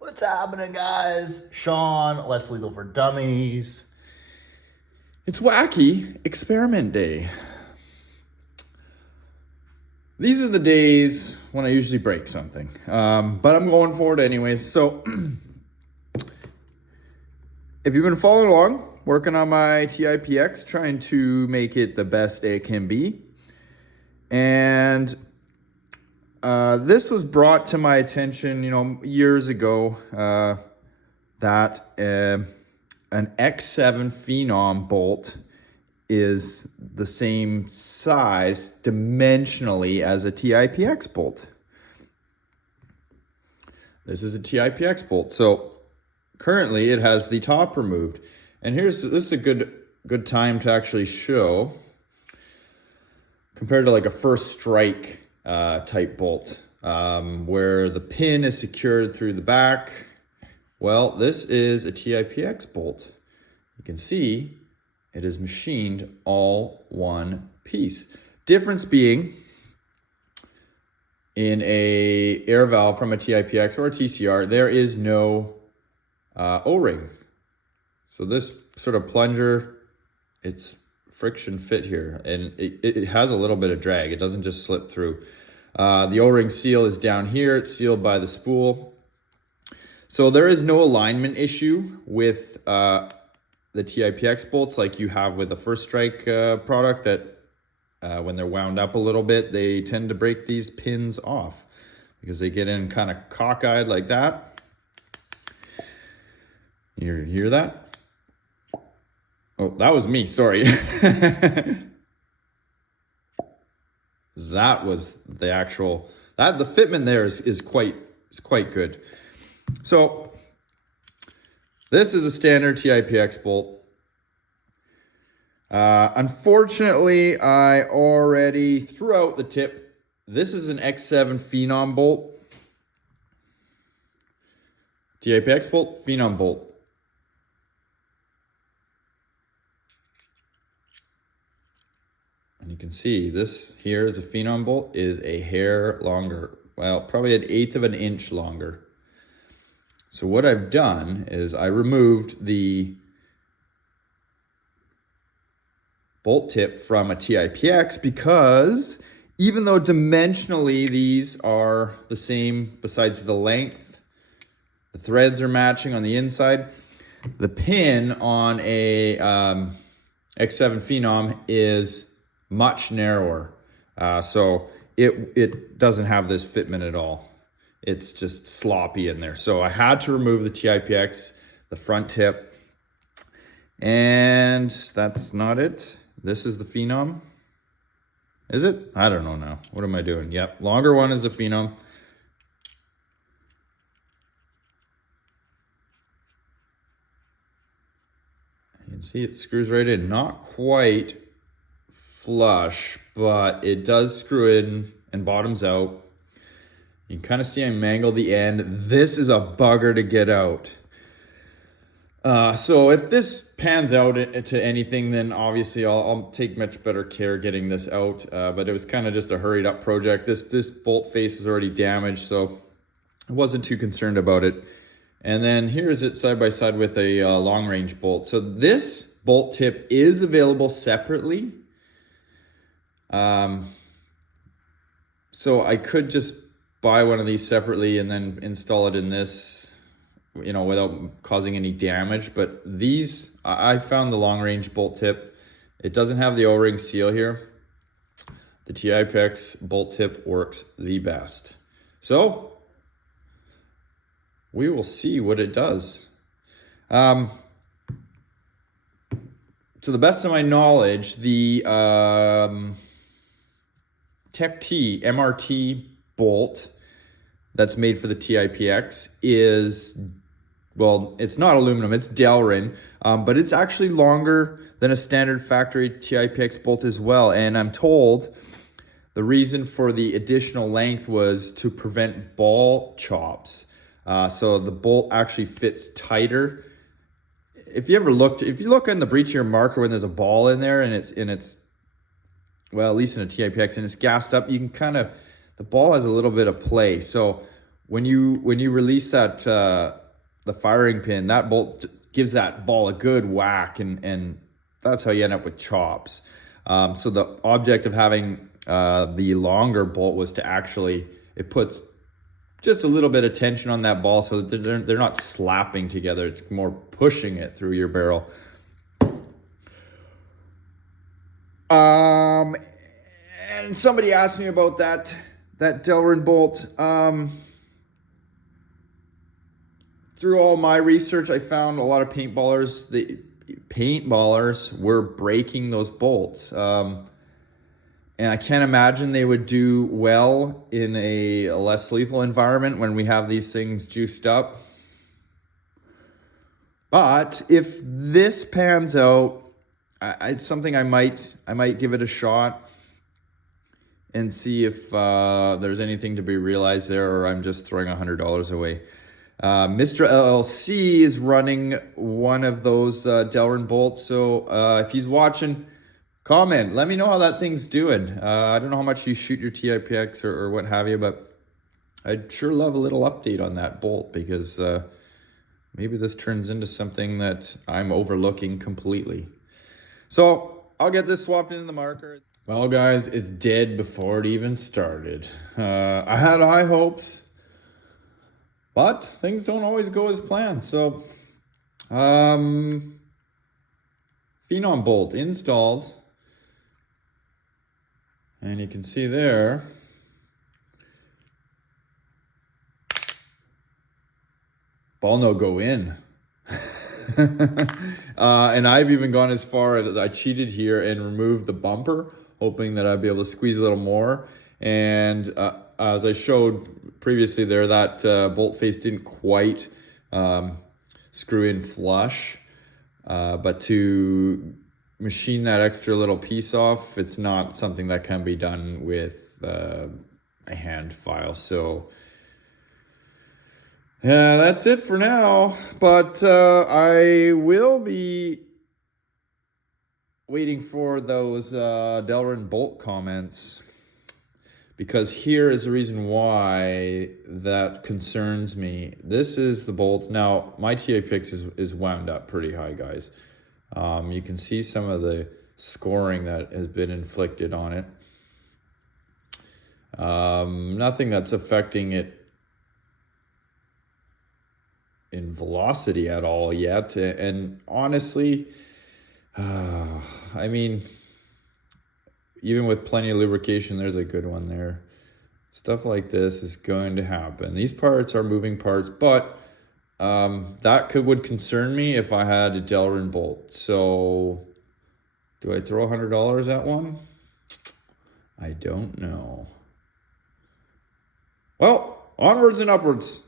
What's happening, guys? Sean, Less Legal for Dummies. It's Wacky Experiment Day. These are the days when I usually break something, but I'm going for it anyways. So, if you've been following along, working on my TIPX, trying to make it the best it can be, and this was brought to my attention, years ago, that an X7 Phenom bolt is the same size dimensionally as a TIPX bolt. This is a TIPX bolt. So currently it has the top removed. And this is a good time to actually show, compared to like a first strike type bolt, where the pin is secured through the back. Well, this is a TIPX bolt. You can see it is machined all one piece. Difference being, in a air valve from a TIPX or a TCR, there is no O-ring. So this sort of plunger, it's friction fit here, and it has a little bit of drag. It doesn't just slip through. The O-ring seal is down here. It's sealed by the spool. So there is no alignment issue with the TIPX bolts like you have with the First Strike product, that when they're wound up a little bit, they tend to break these pins off because they get in kind of cockeyed like that. You hear that? Oh, that was me, sorry. That was the actual, the fitment there is quite good. So this is a standard TIPX bolt. Unfortunately, I already threw out the tip. This is an X7 Phenom bolt. TIPX bolt, Phenom bolt. And you can see this here is a Phenom bolt, is a hair longer. Well, probably 1/8 of an inch longer. So what I've done is I removed the bolt tip from a TIPX because even though dimensionally these are the same, besides the length, the threads are matching on the inside, the pin on a X7 Phenom is much narrower. So it doesn't have this fitment at all. It's just sloppy in there. So I had to remove the TIPX, the front tip, and that's not it. This is the Phenom. Is it? I don't know now. What am I doing? Yep, longer one is the Phenom. You can see it screws right in. Not quite flush, but it does screw in and bottoms out. You can kind of see I mangled the end. This is a bugger to get out. So if this pans out to anything, then obviously I'll take much better care getting this out. But it was kind of just a hurried up project. This bolt face was already damaged, so I wasn't too concerned about it. And then here's it side by side with a long range bolt. So this bolt tip is available separately. So I could just buy one of these separately and then install it in this, without causing any damage. But these, I found the long range bolt tip. It doesn't have the O-ring seal here. The TIPX bolt tip works the best. So we will see what it does. To the best of my knowledge, the Tech T MRT bolt that's made for the TIPX is, well, it's not aluminum, it's Delin, but it's actually longer than a standard factory TIPX bolt as well. And I'm told the reason for the additional length was to prevent ball chops. So the bolt actually fits tighter. If you look on the breech of your marker when there's a ball in there and it's well, at least in a TIPX, and it's gassed up, you can the ball has a little bit of play. So when you release that the firing pin, that bolt gives that ball a good whack, and that's how you end up with chops. So the object of having the longer bolt was to actually, it puts just a little bit of tension on that ball so that they're not slapping together. It's more pushing it through your barrel. And somebody asked me about that Delin bolt. Through all my research, I found a lot of paintballers were breaking those bolts. And I can't imagine they would do well in a less lethal environment when we have these things juiced up. But if this pans out, it's something I might give it a shot and see if there's anything to be realized there, or I'm just throwing $100 away. Mr. LLC is running one of those Delin bolts, so if he's watching, comment. Let me know how that thing's doing. I don't know how much you shoot your TIPX or what have you, but I'd sure love a little update on that bolt, because maybe this turns into something that I'm overlooking completely. So I'll get this swapped into the marker. Well, guys, it's dead before it even started. I had high hopes, but things don't always go as planned. So, Phenom bolt installed. And you can see there, ball no go in. And I've even gone as far as I cheated here and removed the bumper, hoping that I'd be able to squeeze a little more. And as I showed previously there, that bolt face didn't quite screw in flush. But to machine that extra little piece off, it's not something that can be done with a hand file. So yeah, that's it for now. But I will be waiting for those Delin bolt comments, because here is the reason why that concerns me. This is the bolt. Now, my TIPX is wound up pretty high, guys. You can see some of the scoring that has been inflicted on it. Nothing that's affecting it in velocity at all yet. And honestly, I mean, even with plenty of lubrication, there's a good one there. Stuff like this is going to happen. These parts are moving parts, but that would concern me if I had a Delin bolt. So do I throw $100 at one? I don't know. Well, onwards and upwards.